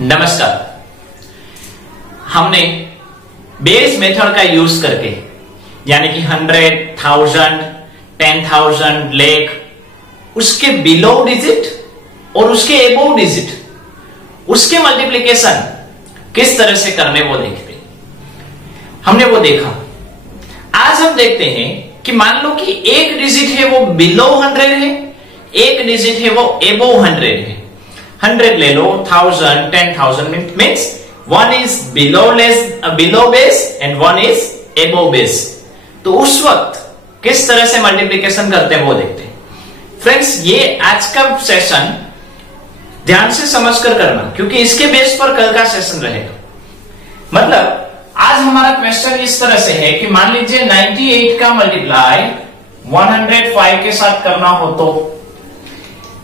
नमस्कार। हमने base method का यूज करके यानी कि 100, 1000, 10,000, लाख, उसके बिलो डिजिट और उसके एबोव डिजिट, उसके मल्टीप्लिकेशन किस तरह से करने वो देखते हमने वो देखा। आज हम देखते हैं कि मान लो कि एक डिजिट है वो बिलो 100 है, एक डिजिट है वो एबोव 100 है। 100 ले लो, 1000, 10,000 means one is below base and one is above base। तो उस वक्त किस तरह से मल्टीप्लिकेशन करते हैं वो देखते हैं। फ्रेंड्स, ये आज का सेशन ध्यान से समझकर करना, क्योंकि इसके बेस पर कल का सेशन रहेगा। मतलब आज हमारा क्वेश्चन इस तरह से है कि मान लीजिए 98 का मल्टीप्लाई 105 के साथ करना हो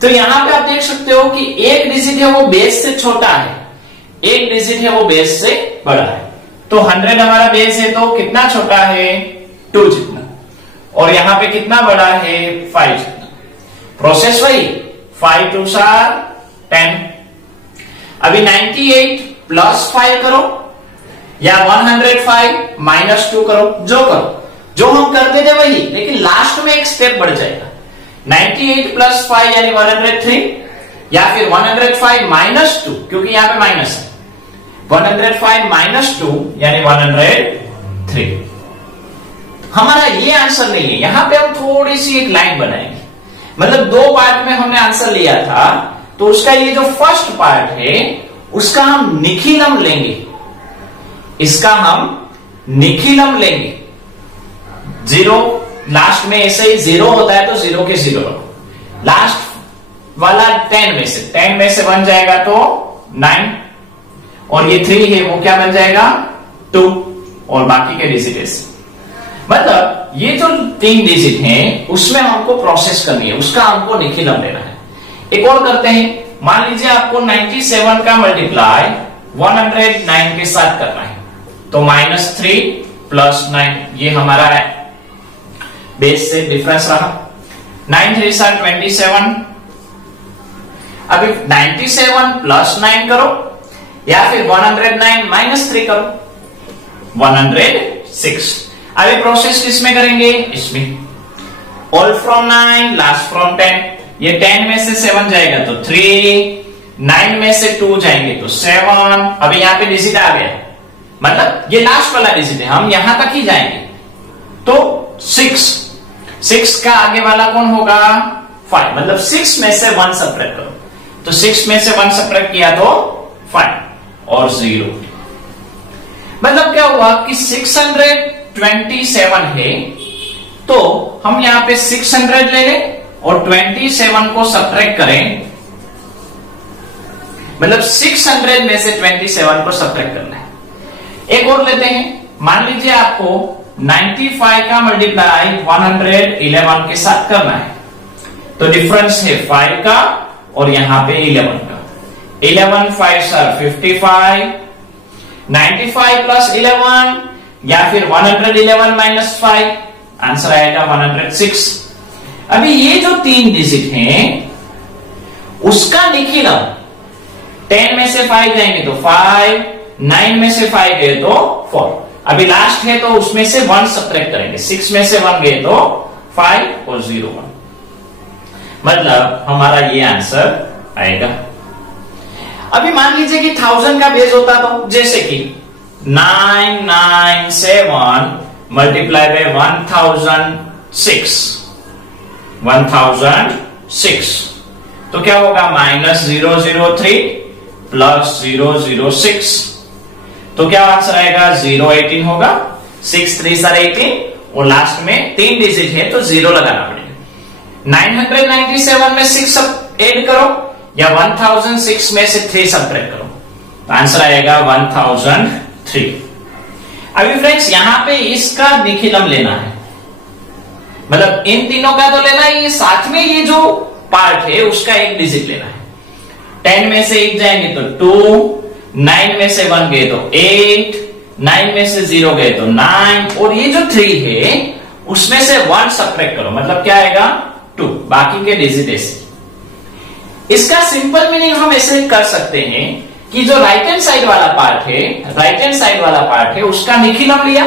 तो यहां पे आप देख सकते हो कि एक डिजिट है वो बेस से छोटा है, एक डिजिट है वो बेस से बड़ा है। तो 100 हमारा बेस है तो कितना छोटा है, 2 जितना, और यहां पे कितना बड़ा है, 5 जितना। प्रोसेस वही, 5 2 10। अभी 98 प्लस 5 करो या 105 माइनस 2 करो, जो हम करते थे वही, लेकिन लास्ट में एक स्टेप बढ़ जाएगा। 98 प्लस 5 यानी 103, या फिर 105 माइनस 2, क्योंकि यहां पे माइनस है, 105 माइनस 2 यानी 103। हमारा ये आंसर नहीं है। यहां पे हम थोड़ी सी एक लाइन बनाएंगे। मतलब 2 पार्ट में हमने आंसर लिया था, तो उसका ये जो फर्स्ट पार्ट है उसका हम निखिलम लेंगे, इसका हम निखिलम लेंगे। 0 लास्ट में ऐसे ही 0 होता है तो 0 के 0 रखो। लास्ट वाला 10 में से 1 जाएगा तो 9, और ये 3 है वो क्या बन जाएगा, 2, और बाकी के डिजिट ऐसे। मतलब ये जो 3 डिजिट हैं उसमें हमको प्रोसेस करनी है, उसका हमको निखिलम लेना है। एक और करते हैं। मान लीजिए आपको 97 का मल्टीप्लाई 109 के साथ करना है, तो -3 प्लस 9, ये हमारा है बेस से डिफरेंस रहा। 9 3 27। अभी 97 प्लस 9 करो या फिर 109 माइनस 3 करो, 106। अभी प्रोसेस किसमें करेंगे, इसमें। All from 9, last from 10। ये 10 में से 7 जाएगा तो 3, 9 में से 2 जाएंगे तो 7। अभी यहां पे डिजिट आ गया, मतलब ये लास्ट वाला डिजिट है, हम यहां तक ही जाएंगे तो 6 का आगे वाला कौन होगा, 5। मतलब 6 में से 1 सब्ट्रैक्ट करो, तो 6 में से 1 सब्ट्रैक्ट किया तो 5 और 0। मतलब क्या हुआ कि 627 है, तो हम यहां पे 600 ले लें और 27 को सब्ट्रैक्ट करें। मतलब 600 में से 27 को सब्ट्रैक्ट करना है। एक और लेते हैं। मान लीजिए आपको 95 का मल्टीप्लाई 111 के साथ करना है, तो डिफरेंस है 5 का और यहां पे 11 का। 11 5 55, 95 प्लस 11 या फिर 111 माइनस 5, आंसर आएगा 106। अभी ये जो 3 डिजिट हैं उसका निखिलम, 10 में से 5 जाएंगे तो 5, 9 में से 5 गए तो 4। अभी लास्ट है तो उसमें से 1 सब्ट्रैक्ट करेंगे, 6 में से 1 गए तो 5 और 0 1। मतलब हमारा ये आंसर आएगा। अभी मान लीजिए कि 1000 का बेस होता तो, जैसे कि 997 मल्टीप्लाई बाय 1006, तो क्या होगा, -003 प्लस 006, तो क्या आंसर आएगा, 018 होगा। 6 3 18, और लास्ट में 3 डिजिट है तो 0 लगाना पड़ेगा। 997 में 6 ऐड करो या 1006 में से 3 सब्ट्रैक्ट करो, तो आंसर आएगा 1003। अभी फ्रेंड्स यहां पे इसका निखिलम लेना है, मतलब इन तीनों का तो लेना ही, साथ में ये जो पार्ट है उसका एक डिजिट लेना है। 10 में से 1 जाएंगे तो 2, 9 में से 1 गए तो 8, 9 में से 0 गए तो 9, और ये जो 3 है उसमें से 1 सब्ट्रैक्ट करो, मतलब क्या आएगा, 2। बाकी के डिजिट ऐसे। इसका सिंपल मीनिंग हम ऐसे कर सकते हैं कि जो राइट हैंड साइड वाला पार्ट है, राइट हैंड साइड वाला पार्ट है उसका निखिलम लिया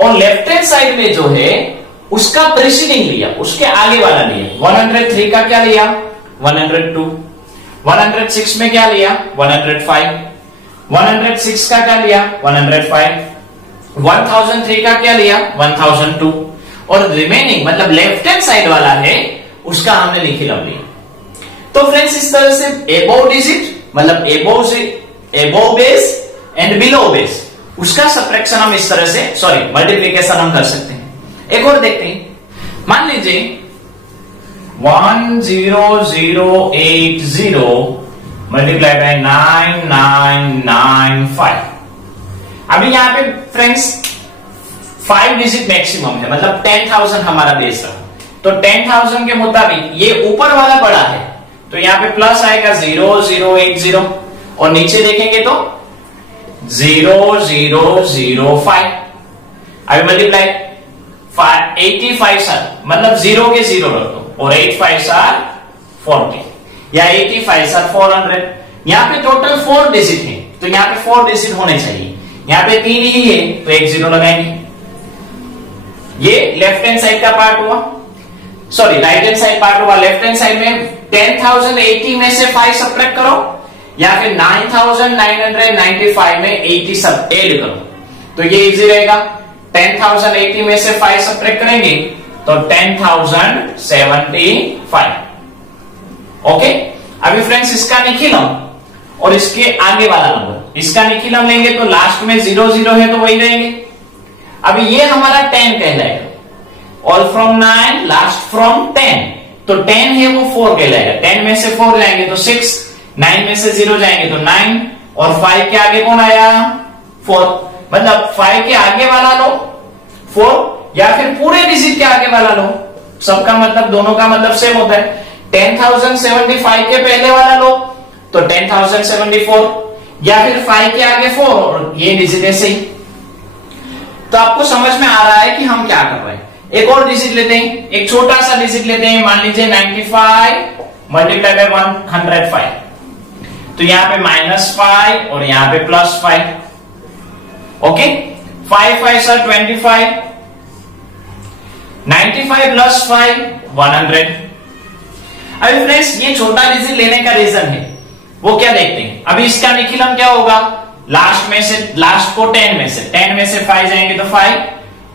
और लेफ्ट हैंड साइड में जो है उसका प्रीसीडिंग लिया, उसके आगे वाला लिया। 103 का क्या लिया? 102। 106 में क्या लिया? 105। 106 का क्या लिया? 105। 1003 का क्या लिया? 1002। और रिमेनिंग मतलब लेफ्ट हैंड साइड वाला है उसका हमने निखिलम लिया। तो फ्रेंड्स इस तरह से एबोव डिजिट मतलब above base and below base उसका सब्ट्रैक्शन हम इस तरह से मल्टीप्लीकेशन हम कर सकते हैं। एक और देखते हैं, मान लीजिए 10080 मल्टीप्लाई बाय 9995। अभी यहां पे फ्रेंड्स 5 डिजिट मैक्सिमम है, मतलब 10,000 हमारा बेस रहा। तो 10,000 के मुताबिक ये ऊपर वाला बड़ा है तो यहां पे प्लस आएगा 0080 और नीचे देखेंगे तो 0005। अभी मल्टीप्लाई 85 सार मतलब 0 के 0 रख दो और 85 सार 40 या 85 सार 400। यहां पे टोटल 4 डिजिट है तो यहां पे 4 डिजिट होने चाहिए, यहां पे 3 ही है तो एक 0 लगाएंगे। ये लेफ्ट हैंड साइड का पार्ट हुआ, राइट हैंड साइड पार्ट हुआ। लेफ्ट हैंड साइड में 10,080 में से 5 सब्ट्रैक्ट करो या फिर 9,995 में 80 सब ऐड करो तो ये इजी रहेगा। 10,080 में से 5 सब्ट्रैक्ट करेंगे तो 10,075। ओके, अभी फ्रेंड्स इसका निखिलम और इसके आगे वाला नंबर, इसका निखिलम लेंगे तो लास्ट में 00 है तो वही रहेंगे। अभी ये हमारा 10 कहलाएगा। ऑल फ्रॉम 9 लास्ट फ्रॉम 10 तो 10 है वो 4 कहलाएगा। 10 में से 4 जाएंगे तो 6, 9 में से 0 जाएंगे तो 9 और 5 के आगे कौन आया? 4। मतलब 5 के आगे वाला लो 4 या फिर पूरे डिजिट के आगे वाला लो, सबका मतलब दोनों का मतलब सेम होता है। 10,075 के पहले वाला लो तो 10,074 या फिर 5 के आगे 4 और ये डिजिट ऐसे ही। तो आपको समझ में आ रहा है कि हम क्या कर रहे हैं। एक और डिजिट लेते हैं, एक छोटा सा डिजिट लेते हैं, मान लीजिए 95 मल्टीप्लाई बाय 105 तो यहां पे -5 और यहां पे +5। Okay, 5 sir 25, 95 + 5 100। अभी फ्रेंड्स ये छोटा डिजिट लेने का रीजन है वो क्या देखते हैं। अभी इसका निखिलम क्या होगा? लास्ट को 10 में से 5 जाएंगे तो 5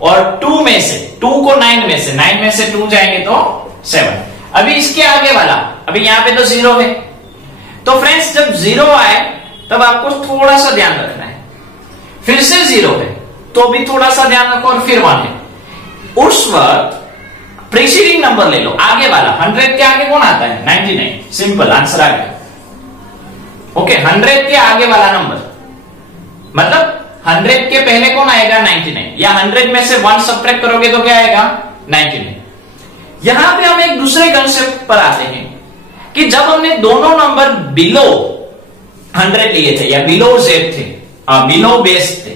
और 2 में से 2 को 9 में से 2 जाएंगे तो 7। अभी इसके आगे वाला, अभी यहां पे तो 0 है तो फ्रेंड्स जब 0 आए तब आपको थोड़ा सा ध्यान रखना है। फिर से 0 है तो भी थोड़ा सा ध्यान रखो और फिर 1 है। उस वक्त प्रीसीडिंग नंबर ले लो, आगे वाला। 100 के आगे कौन आता है? 99। सिंपल आंसर आ गया। ओके, 100 के आगे वाला नंबर मतलब 100 के पहले कौन आएगा? 99 या 100 में से 1 सब्ट्रैक्ट करोगे तो क्या आएगा? 99। यहां पे हम एक दूसरे कंसेप्ट पर आते हैं कि जब हमने दोनों नंबर बिलो 100 लिए थे या बिलो Z थे, बिलो बेस थे,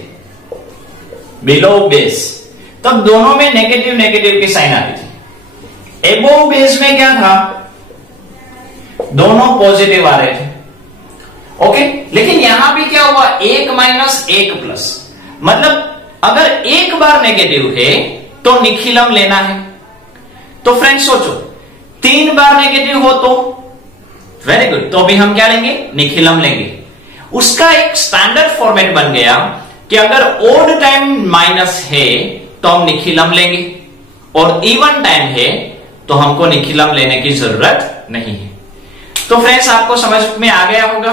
बिलो बेस, तब दोनों में नेगेटिव की साइन आती थी। एबोव बेस में क्या था? दोनों पॉजिटिव आ रहे थे। ओके, लेकिन यहां भी क्या हुआ? 1 - 1 प्लस, मतलब अगर एक बार नेगेटिव है तो निखिलम लेना है। तो फ्रेंड्स सोचो 3 बार नेगेटिव हो तो वेरी गुड, तो अभी हम क्या लेंगे? निखिलम लेंगे। उसका एक स्टैंडर्ड फॉर्मेट बन गया कि अगर ओड टाइम माइनस है तो हम निखिलम लेंगे और इवन टाइम है तो हमको निखिलम लेने की जरूरत नहीं है। तो फ्रेंड्स आपको समझ में आ गया होगा।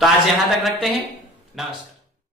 तो आज यहां तक रखते हैं। नमस्कार।